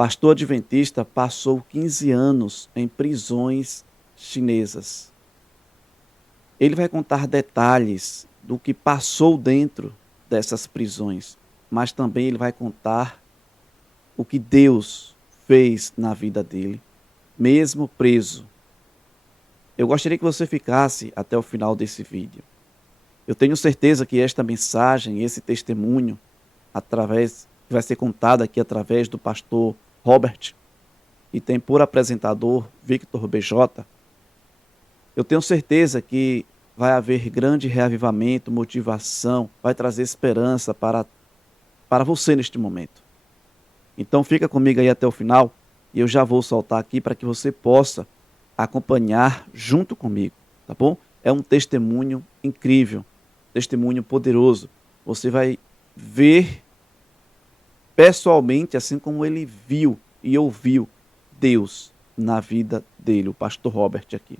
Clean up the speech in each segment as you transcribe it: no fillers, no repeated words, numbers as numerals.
pastor adventista passou 15 anos em prisões chinesas. Ele vai contar detalhes do que passou dentro dessas prisões, mas também ele vai contar o que Deus fez na vida dele, mesmo preso. Eu gostaria que você ficasse até o final desse vídeo. Eu tenho certeza que esta mensagem, esse testemunho, vai ser contado aqui através do pastor Robert, e tem por apresentador Victor BJ. Eu tenho certeza que vai haver grande reavivamento, motivação, vai trazer esperança para você neste momento. Então fica comigo aí até o final e eu já vou soltar aqui para que você possa acompanhar junto comigo, tá bom? É um testemunho incrível, testemunho poderoso. Você vai ver pessoalmente, assim como ele viu e ouviu Deus na vida dele, o pastor Robert aqui.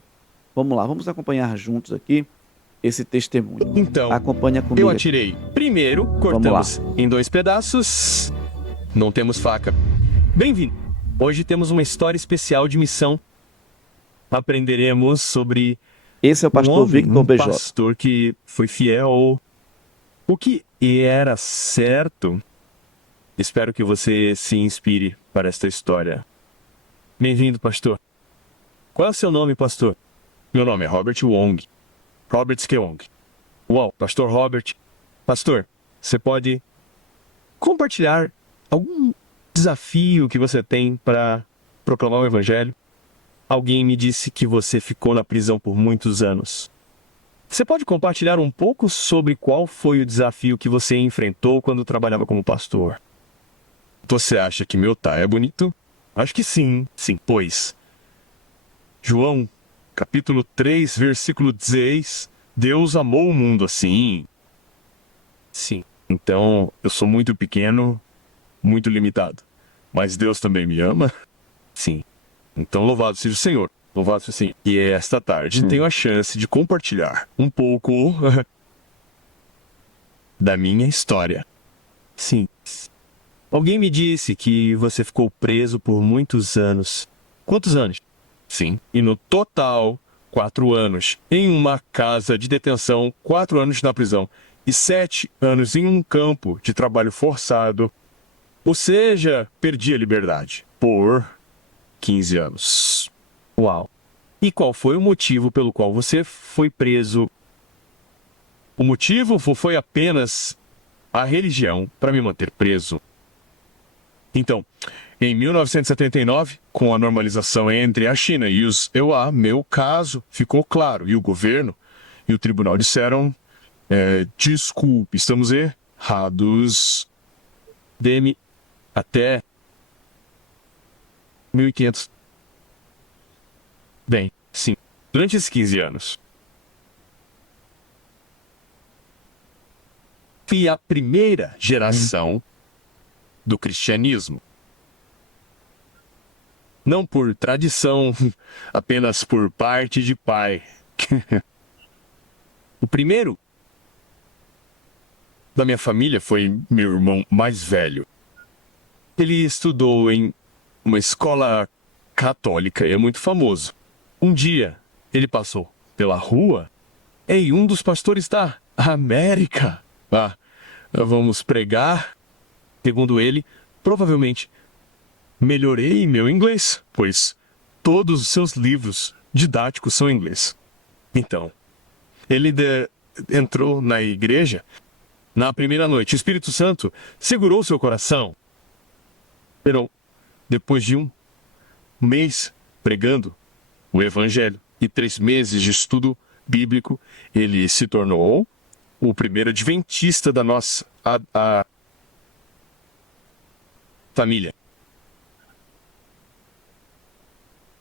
Vamos lá, vamos acompanhar juntos aqui esse testemunho. Então, acompanha comigo. Eu atirei. Primeiro, cortamos em 2 pedaços. Não temos faca. Bem-vindo. Hoje temos uma história especial de missão. Aprenderemos sobre esse é o pastor Victor BJ. Pastor que foi fiel. O que era certo. Espero que você se inspire para esta história. Bem-vindo, pastor. Qual é o seu nome, pastor? Meu nome é Robert Wong. Robert Skeong. Uau, pastor Robert. Pastor, você pode compartilhar algum desafio que você tem para proclamar o evangelho? Alguém me disse que você ficou na prisão por muitos anos. Você pode compartilhar um pouco sobre qual foi o desafio que você enfrentou quando trabalhava como pastor? Você acha que meu tá é bonito? Acho que sim, pois. João, capítulo 3, versículo 16. Deus amou o mundo assim. Sim. Então, eu sou muito pequeno, muito limitado. Mas Deus também me ama? Sim. Então, louvado seja o Senhor. Louvado seja o Senhor. E esta tarde tenho a chance de compartilhar um pouco da minha história. Sim. Alguém me disse que você ficou preso por muitos anos. Quantos anos? Sim. E no total, 4 anos. Em uma casa de detenção, 4 anos na prisão. E 7 anos em um campo de trabalho forçado. Ou seja, perdi a liberdade. Por 15 anos. Uau. E qual foi o motivo pelo qual você foi preso? O motivo foi apenas a religião para me manter preso. Então, em 1979, com a normalização entre a China e os EUA, meu caso ficou claro. E o governo e o tribunal disseram, desculpe, estamos errados. Dê-me até 1.500. Bem, sim, durante esses 15 anos. Fui a primeira geração do cristianismo. Não por tradição, apenas por parte de pai. O primeiro da minha família foi meu irmão mais velho. Ele estudou em uma escola católica e é muito famoso. Um dia, ele passou pela rua e um dos pastores da América. Vamos pregar. Segundo ele, provavelmente melhorei meu inglês, pois todos os seus livros didáticos são em inglês. Então, ele entrou na igreja na primeira noite. O Espírito Santo segurou seu coração. Pero, depois de um mês pregando o evangelho e 3 meses de estudo bíblico, ele se tornou o primeiro adventista da nossa família.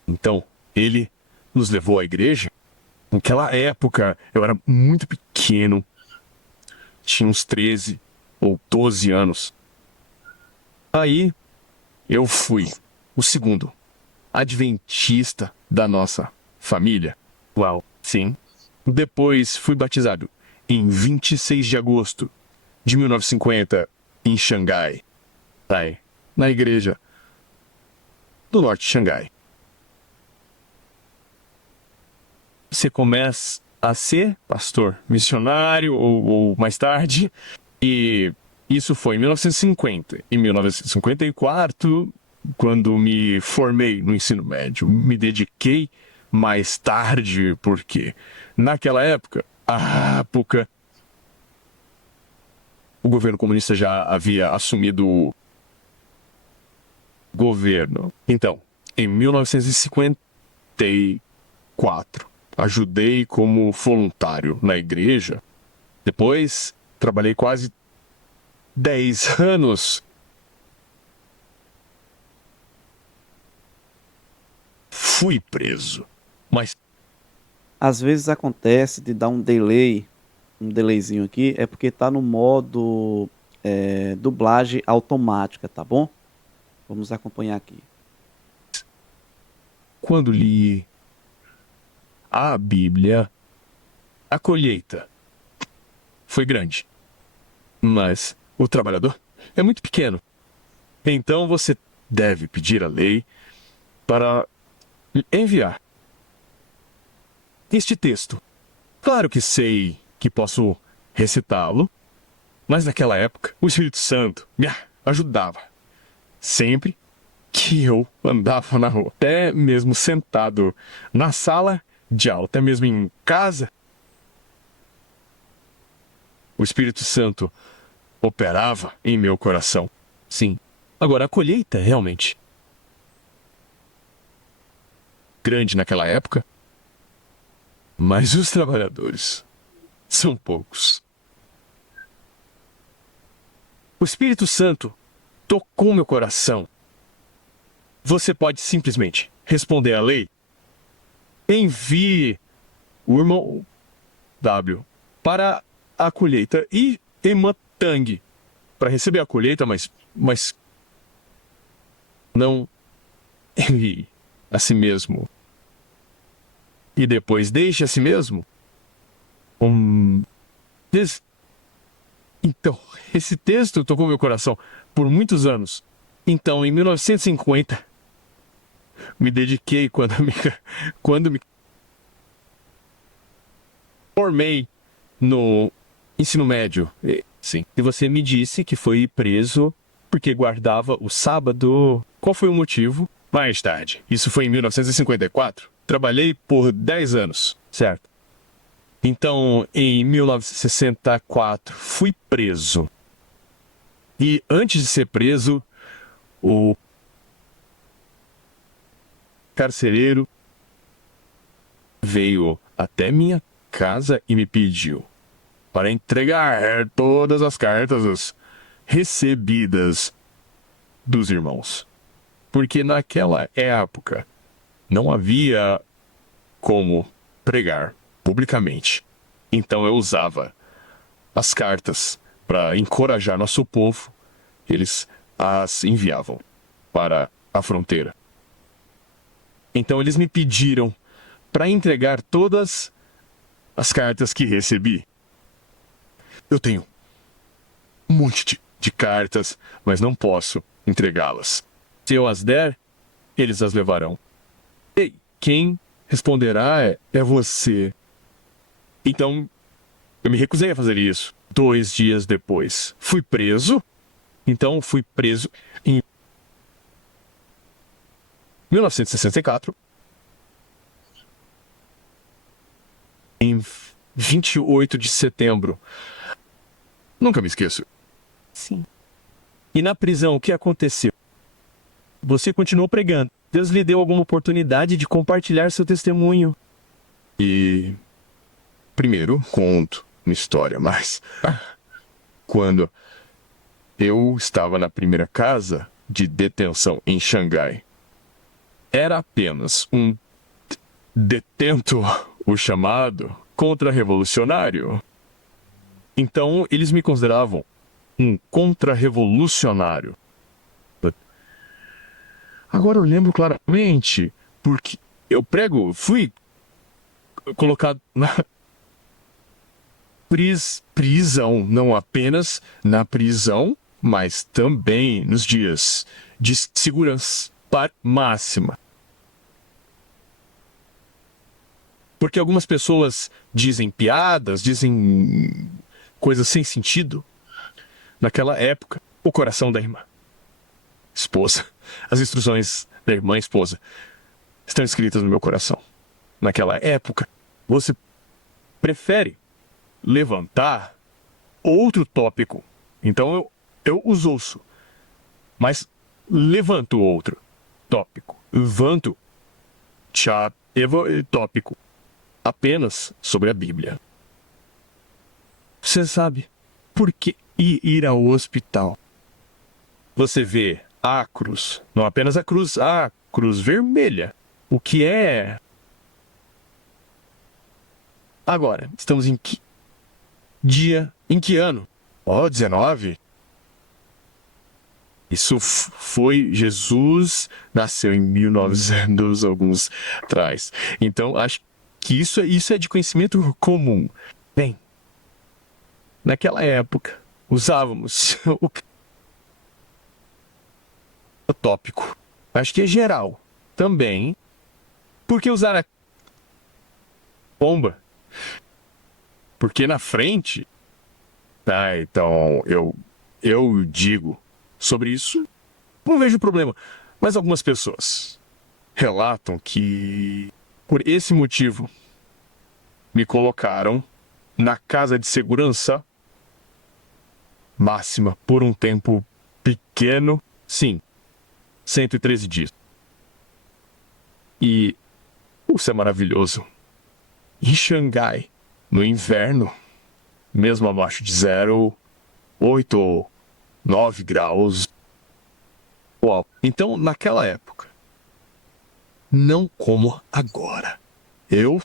Então, ele nos levou à igreja. Naquela época, eu era muito pequeno. Tinha uns 13 ou 12 anos. Aí, eu fui o segundo adventista da nossa família. Uau, sim. Depois, fui batizado em 26 de agosto de 1950, em Xangai. Na igreja do norte de Xangai. Você começa a ser pastor missionário ou mais tarde, e isso foi em 1950. Em 1954, quando me formei no ensino médio, me dediquei mais tarde, porque naquela época, o governo comunista já havia assumido o governo. Então, em 1954, ajudei como voluntário na igreja. Depois, trabalhei quase 10 anos. Fui preso, mas Às vezes acontece de dar um delay, um delayzinho aqui, é porque tá no modo dublagem automática, tá bom? Vamos acompanhar aqui. quando li a Bíblia, a colheita foi grande, mas o trabalhador é muito pequeno. Então você deve pedir a lei para enviar este texto. Claro que sei que posso recitá-lo, mas naquela época o Espírito Santo me ajudava. Sempre que eu andava na rua, até mesmo sentado na sala de aula, até mesmo em casa, o Espírito Santo operava em meu coração. Sim. Agora, a colheita realmente grande naquela época, mas os trabalhadores são poucos. O Espírito Santo tocou meu coração. Você pode simplesmente responder à lei. Envie o irmão W para a colheita e irmã Tang para receber a colheita, mas não envie a si mesmo. E depois deixe a si mesmo Então, esse texto tocou meu coração por muitos anos. Então, em 1950, me dediquei quando me formei no ensino médio. Sim. E você me disse que foi preso porque guardava o sábado. Qual foi o motivo? Mais tarde. Isso foi em 1954. Trabalhei por 10 anos. Certo. Então, em 1964, fui preso. E antes de ser preso, o carcereiro veio até minha casa e me pediu para entregar todas as cartas recebidas dos irmãos. Porque naquela época não havia como pregar publicamente. Então eu usava as cartas para encorajar nosso povo. Eles as enviavam para a fronteira. Então eles me pediram para entregar todas as cartas que recebi. Eu tenho um monte de cartas, mas não posso entregá-las. Se eu as der, eles as levarão. E quem responderá é você. Então, eu me recusei a fazer isso. 2 dias depois, fui preso. Então, fui preso em 1964. Em 28 de setembro. Nunca me esqueço. Sim. E na prisão, o que aconteceu? Você continuou pregando. Deus lhe deu alguma oportunidade de compartilhar seu testemunho. E primeiro conto uma história, mas quando eu estava na primeira casa de detenção em Xangai, era apenas um detento, o chamado contra-revolucionário. Então eles me consideravam um contra-revolucionário. Agora eu lembro claramente, porque eu fui colocado na prisão, não apenas na prisão, mas também nos dias de segurança. máxima. Porque algumas pessoas dizem piadas, dizem coisas sem sentido. Naquela época, o coração da irmã, esposa, as instruções da irmã esposa estão escritas no meu coração. Naquela época, você prefere levantar outro tópico. Então eu os ouço, mas levanto outro tópico. Levanto tópico apenas sobre a Bíblia. Você sabe por que ir ao hospital? Você vê a cruz, não apenas a cruz vermelha. O que é? Agora, estamos em que dia? Em que ano? 19. Isso foi... Jesus nasceu em 1900, alguns atrás. Então, acho que isso é de conhecimento comum. Bem, naquela época, usávamos o tópico. Acho que é geral. Também. Por que usar a bomba? Porque na frente... então, eu digo sobre isso, não vejo problema. Mas algumas pessoas relatam que, por esse motivo, me colocaram na casa de segurança máxima por um tempo pequeno. Sim, 113 dias. E isso é maravilhoso. Em Xangai, no inverno, mesmo abaixo de 0, 8 ou 9 graus. Uau. Então, naquela época, não como agora. Eu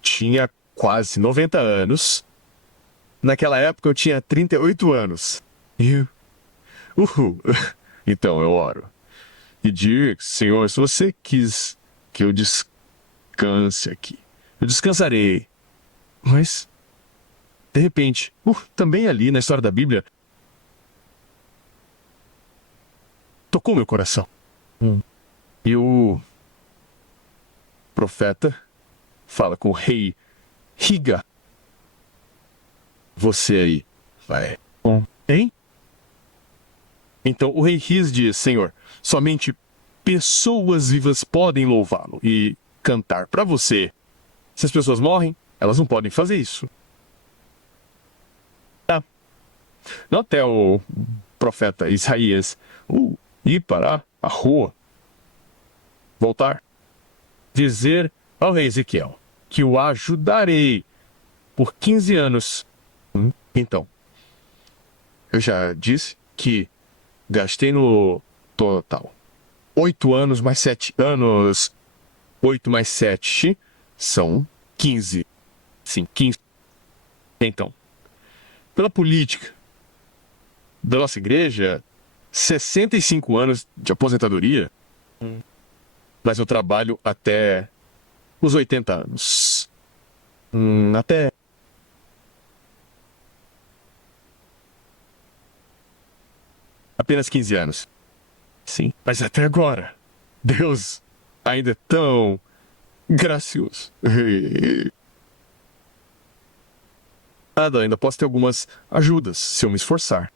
tinha quase 90 anos. Naquela época eu tinha 38 anos. Então eu oro. E digo, Senhor, se você quis que eu descanse aqui, eu descansarei. Mas, de repente, também ali na história da Bíblia, tocou meu coração. E o profeta fala com o rei Higa. Você aí vai. Hein? Então o rei His diz, Senhor, somente pessoas vivas podem louvá-lo e cantar para você. Se as pessoas morrem, elas não podem fazer isso. Não até o profeta Isaías ir para a rua, voltar, dizer ao rei Ezequiel que o ajudarei por 15 anos. Então, eu já disse que gastei no total 8 anos mais 7 anos. 8 mais 7 são 15. Sim, 15. Então, pela política da nossa igreja, 65 anos de aposentadoria, mas eu trabalho até os 80 anos. Até... apenas 15 anos. Sim, mas até agora, Deus ainda é tão gracioso. Ainda posso ter algumas ajudas se eu me esforçar.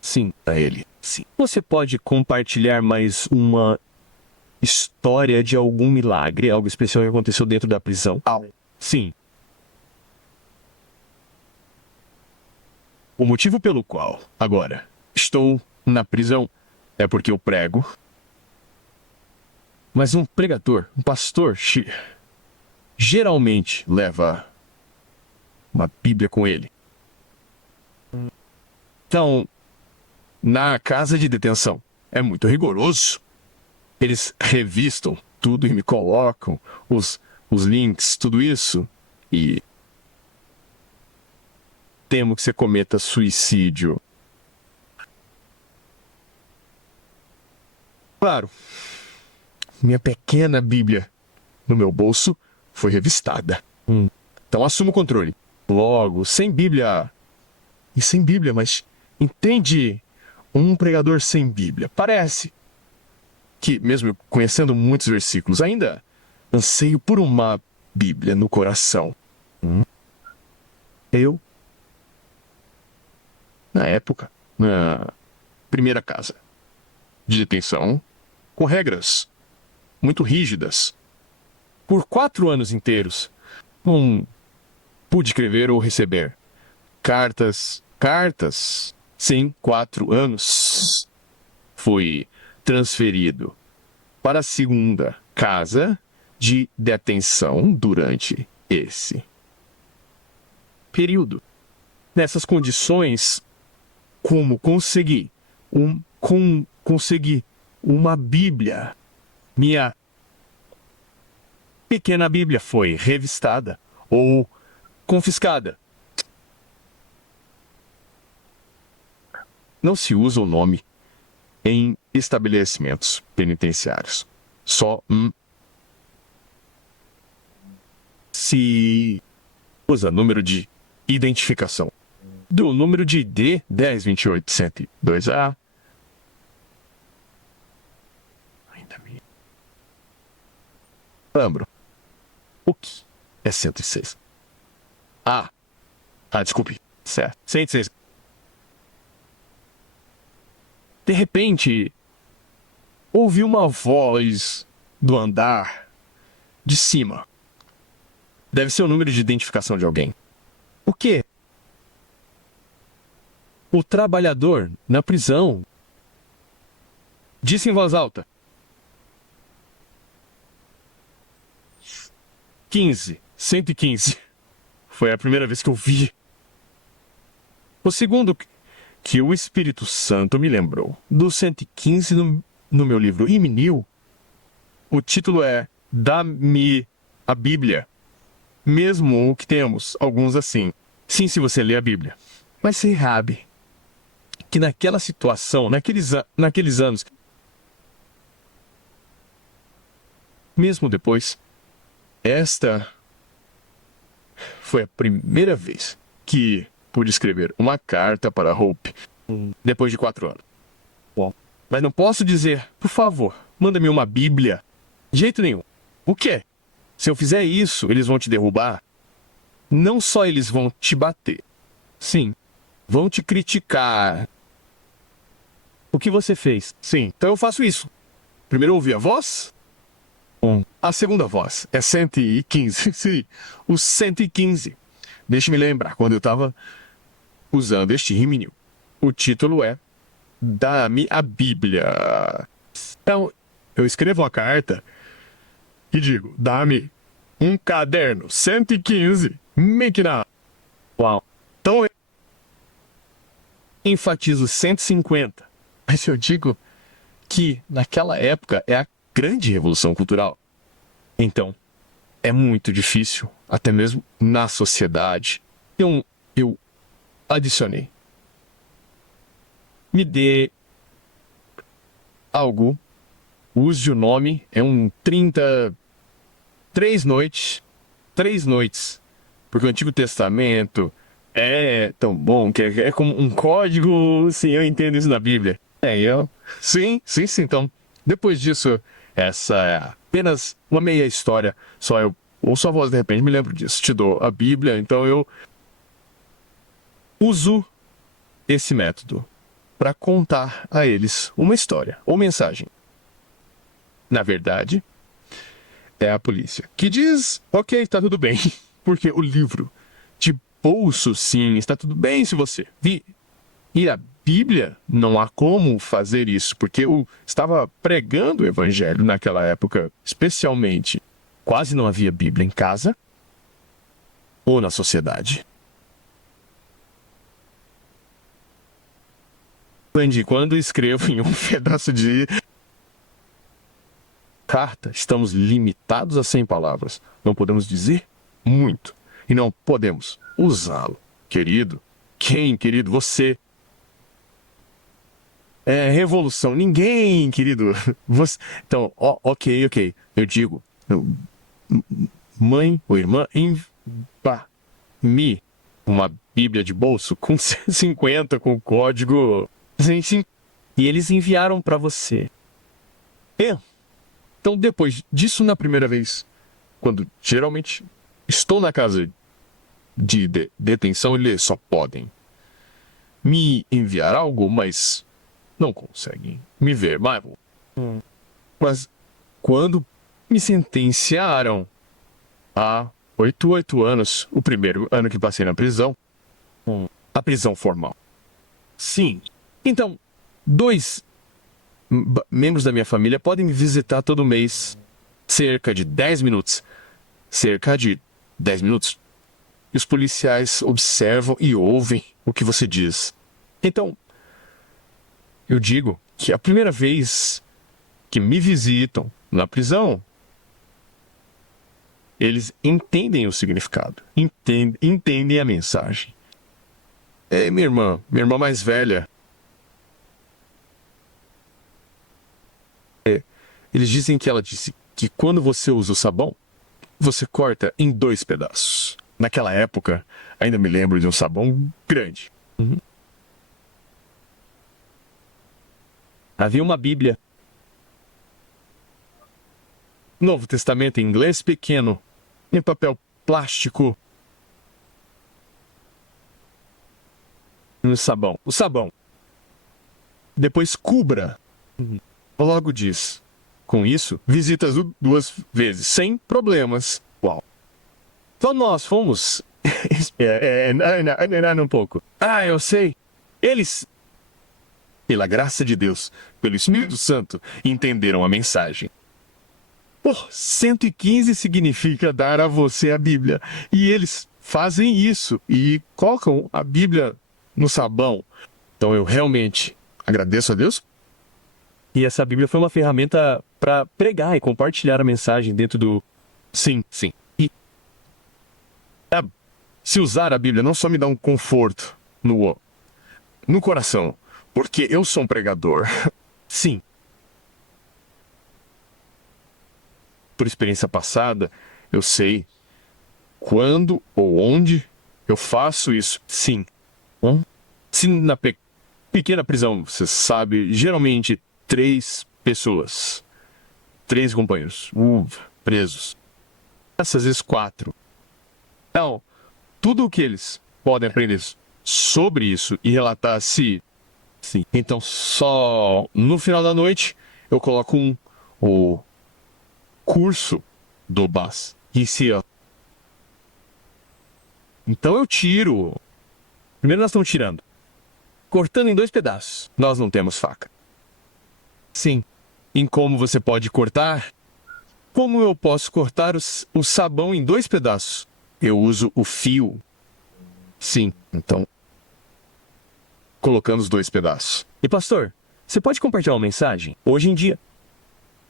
Sim, a ele. Sim. Você pode compartilhar mais uma história de algum milagre, algo especial que aconteceu dentro da prisão? Sim. O motivo pelo qual, agora, estou na prisão é porque eu prego. Mas um pregador, um pastor, geralmente leva uma Bíblia com ele. Então, na casa de detenção, é muito rigoroso. Eles revistam tudo e me colocam os links, tudo isso. E temo que você cometa suicídio. Claro, minha pequena Bíblia no meu bolso foi revistada. Então assumo o controle. Logo, sem Bíblia... E sem Bíblia, mas... Entende? Um pregador sem Bíblia. Parece que, mesmo conhecendo muitos versículos, ainda anseio por uma Bíblia no coração. Eu, na época, na primeira casa de detenção, com regras muito rígidas, por 4 anos inteiros, não pude escrever ou receber cartas. Sim, 4 anos. Fui transferido para a segunda casa de detenção durante esse período. Nessas condições, como consegui uma Bíblia? Minha pequena Bíblia foi revistada ou confiscada. Não se usa o nome em estabelecimentos penitenciários. Só se usa número de identificação. Do número de ID 1028-102A. Ainda me lembro. O que é 106? Desculpe. Certo. 106. De repente, ouvi uma voz do andar de cima. Deve ser o número de identificação de alguém. O quê? O trabalhador na prisão disse em voz alta: 115. Foi a primeira vez que eu vi. O segundo que o Espírito Santo me lembrou do 115 no meu livro Iminil. O título é Dá-me a Bíblia. Mesmo que temos alguns assim. Sim, se você lê a Bíblia. Mas você sabe que naquela situação, naqueles anos, mesmo depois, esta foi a primeira vez que pude escrever uma carta para Hope, depois de 4 anos. Bom, mas não posso dizer, por favor, manda-me uma Bíblia. De jeito nenhum. O quê? Se eu fizer isso, eles vão te derrubar. Não só eles vão te bater. Sim, vão te criticar. O que você fez? Sim, então eu faço isso. Primeiro eu ouvi a voz. A segunda voz é 115. Sim, o 115. Deixe-me lembrar, quando eu estava usando este rímel, o título é Dá-me a Bíblia. Então, eu escrevo a carta e digo, dá-me um caderno 115, Mickey. Uau. Então eu enfatizo 150. Mas eu digo que naquela época é a grande revolução cultural. Então, é muito difícil, até mesmo na sociedade. Eu adicionei. Me dê algo. Use o nome. É um 3 noites. 3 noites. Porque o Antigo Testamento é tão bom que é como um código. Sim, eu entendo isso na Bíblia. Sim. Então, depois disso, essa é apenas uma meia história. Só eu ouço a voz, de repente me lembro disso. Te dou a Bíblia, então eu uso esse método para contar a eles uma história ou mensagem. Na verdade, é a polícia que diz, ok, está tudo bem, porque o livro de bolso, sim, está tudo bem se você vir. E a Bíblia, não há como fazer isso, porque eu estava pregando o evangelho naquela época, especialmente. Quase não havia Bíblia em casa ou na sociedade. Quando escrevo em um pedaço de carta, estamos limitados a 100 palavras. Não podemos dizer muito. E não podemos usá-lo. Querido, quem, querido? Você. É revolução. Ninguém, querido. Você... Então, ok. Eu digo, mãe ou irmã, me uma Bíblia de bolso com 50 com código. Sim. E eles enviaram para você. Então, depois disso, na primeira vez, quando geralmente estou na casa de detenção, eles só podem me enviar algo, mas não conseguem me ver mais. Mas quando me sentenciaram a 8 anos, o primeiro ano que passei na prisão, a prisão formal. Sim. Então, 2 membros da minha família podem me visitar todo mês, cerca de 10 minutos. Cerca de 10 minutos. E os policiais observam e ouvem o que você diz. Então, eu digo que a primeira vez que me visitam na prisão, eles entendem o significado, entendem a mensagem. Minha irmã mais velha, eles dizem que ela disse que quando você usa o sabão, você corta em 2 pedaços. Naquela época, ainda me lembro de um sabão grande. Havia uma Bíblia. Novo Testamento em inglês pequeno, em papel plástico. No sabão. O sabão. Depois cubra. Logo diz. Com isso, visitas 2 vezes, sem problemas. Uau. Então nós fomos... um pouco. Eu sei. Eles, pela graça de Deus, pelo Espírito Santo, entenderam a mensagem. 115 significa dar a você a Bíblia. E eles fazem isso e colocam a Bíblia no sabão. Então eu realmente agradeço a Deus. E essa Bíblia foi uma ferramenta para pregar e compartilhar a mensagem dentro do... Sim. E se usar a Bíblia não só me dá um conforto no coração, porque eu sou um pregador. Sim. Por experiência passada, eu sei quando ou onde eu faço isso. Sim. Se na pequena prisão, você sabe, geralmente 3 pessoas, 3 companheiros, presos. Essas vezes 4. Então, tudo o que eles podem aprender sobre isso e relatar se... Sim. Então, só no final da noite, eu coloco o curso do BAS. Então eu tiro. Primeiro nós estamos tirando. Cortando em 2 pedaços. Nós não temos faca. Sim. Em como você pode cortar? Como eu posso cortar o sabão em 2 pedaços? Eu uso o fio. Sim. Então, colocando os 2 pedaços. E pastor, você pode compartilhar uma mensagem? Hoje em dia,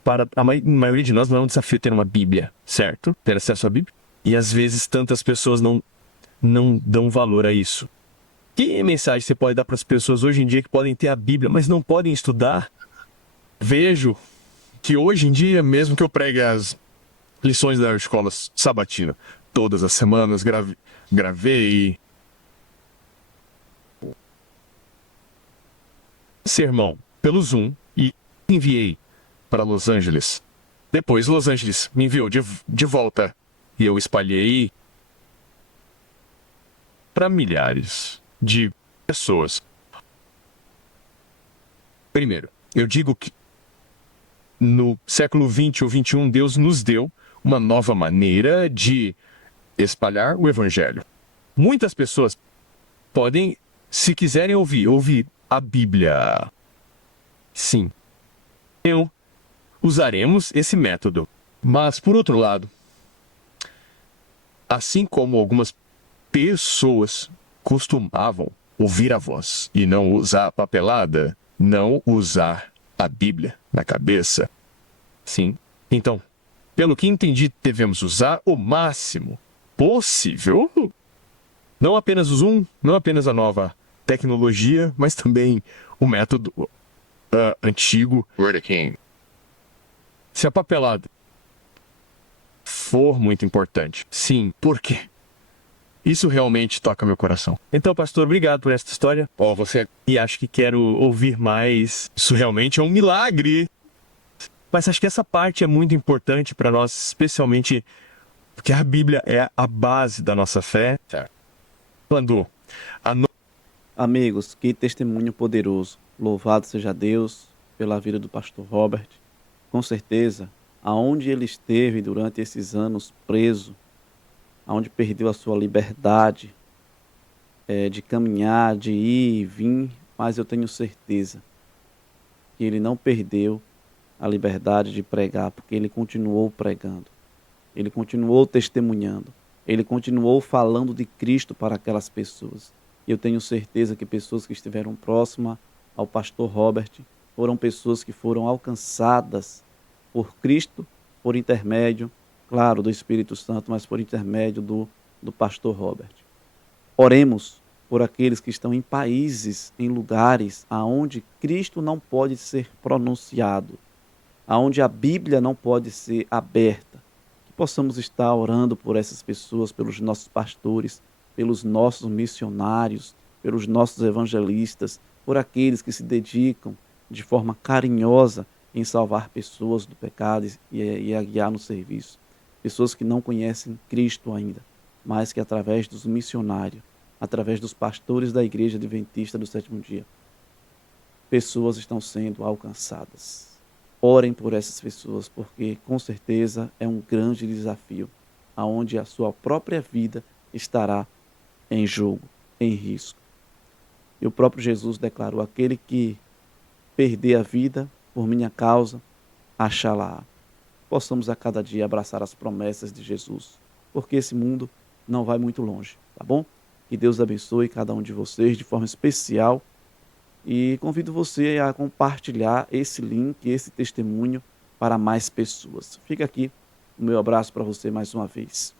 para a maioria de nós não é um desafio ter uma Bíblia, certo? Ter acesso à Bíblia. E às vezes tantas pessoas não dão valor a isso. Que mensagem você pode dar para as pessoas hoje em dia que podem ter a Bíblia, mas não podem estudar? Vejo que hoje em dia, mesmo que eu pregue as lições da escola sabatina, todas as semanas gravei sermão pelo Zoom e enviei para Los Angeles. Depois Los Angeles me enviou de volta e eu espalhei para milhares de pessoas. Primeiro, eu digo que no século 20 ou 21 Deus nos deu uma nova maneira de espalhar o Evangelho. Muitas pessoas podem, se quiserem ouvir a Bíblia. Sim. Usaremos esse método. Mas, por outro lado, assim como algumas pessoas costumavam ouvir a voz e não usar a papelada, não usar a Bíblia na cabeça. Sim. Então, pelo que entendi, devemos usar o máximo possível. Não apenas o Zoom, não apenas a nova tecnologia, mas também o método antigo. Se a papelada for muito importante, sim, por quê? Isso realmente toca meu coração. Então, pastor, obrigado por essa história. E acho que quero ouvir mais. Isso realmente é um milagre. Mas acho que essa parte é muito importante para nós, especialmente porque a Bíblia é a base da nossa fé. Quando a Amigos, que testemunho poderoso. Louvado seja Deus pela vida do pastor Robert. Com certeza, aonde ele esteve durante esses anos preso, aonde perdeu a sua liberdade de caminhar, de ir e vir, mas eu tenho certeza que ele não perdeu a liberdade de pregar, porque ele continuou pregando, ele continuou testemunhando, ele continuou falando de Cristo para aquelas pessoas. E eu tenho certeza que pessoas que estiveram próximas ao pastor Robert foram pessoas que foram alcançadas por Cristo, por intermédio, claro, do Espírito Santo, mas por intermédio do pastor Robert. Oremos por aqueles que estão em países, em lugares aonde Cristo não pode ser pronunciado, aonde a Bíblia não pode ser aberta. Que possamos estar orando por essas pessoas, pelos nossos pastores, pelos nossos missionários, pelos nossos evangelistas, por aqueles que se dedicam de forma carinhosa em salvar pessoas do pecado e a guiar no serviço. Pessoas que não conhecem Cristo ainda, mas que através dos missionários, através dos pastores da Igreja Adventista do Sétimo Dia, pessoas estão sendo alcançadas. Orem por essas pessoas, porque com certeza é um grande desafio, aonde a sua própria vida estará em jogo, em risco. E o próprio Jesus declarou: aquele que perder a vida por minha causa, achá-la. Possamos a cada dia abraçar as promessas de Jesus, porque esse mundo não vai muito longe, tá bom? Que Deus abençoe cada um de vocês de forma especial e convido você a compartilhar esse link, esse testemunho para mais pessoas. Fica aqui o meu abraço para você mais uma vez.